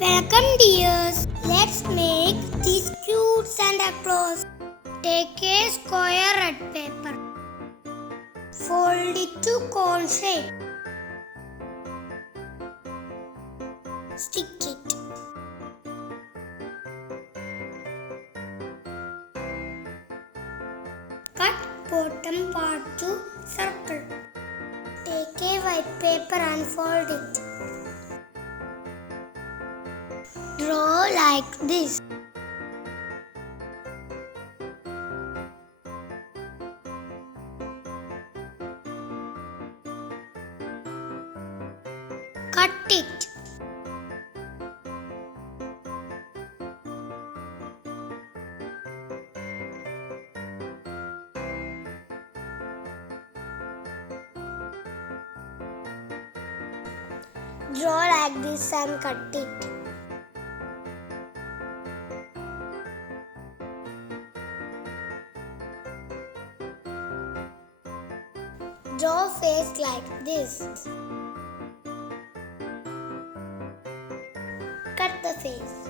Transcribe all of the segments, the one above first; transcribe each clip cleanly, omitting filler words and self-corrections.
Welcome dears, let's make this cute Santa Claus. Take a square red paper, fold it to cone shape, stick it. Cut bottom part to circle. Take a white paper and fold it. Draw like this. Cut it. Draw like this and cut it. Draw face like this. Cut the face.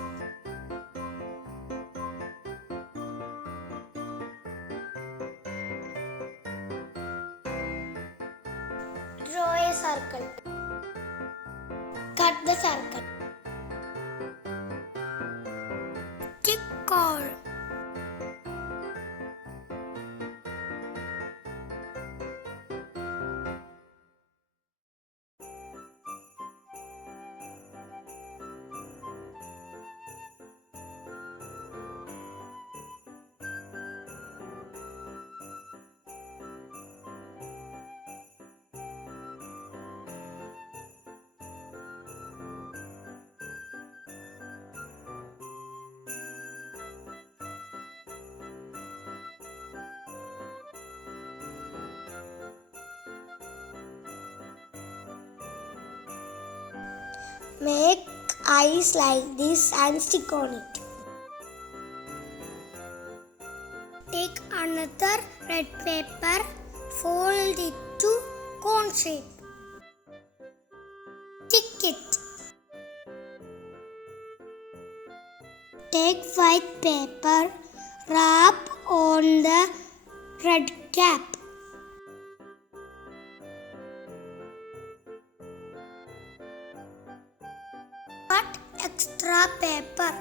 Draw a circle. Cut the circle. Stick cord. Make eyes like this and stick on it. Take another red paper, fold it to cone shape. Stick it. Take white paper, wrap on the red cap. Cut extra paper.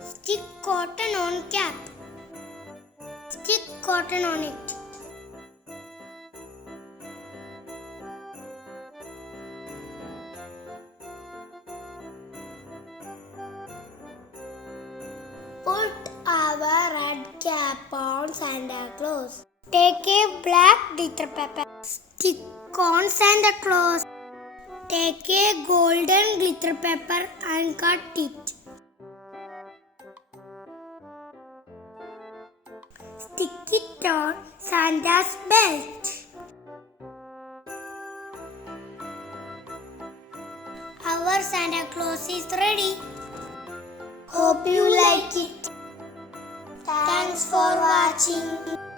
Stick cotton on cap. Stick cotton on it. Put our red cap on Santa Claus. Take a black glitter paper. Stick on Santa Claus. Take a golden glitter paper and cut it. Stick it on Santa's belt. Our Santa Claus is ready. Hope you like it. Thanks for watching.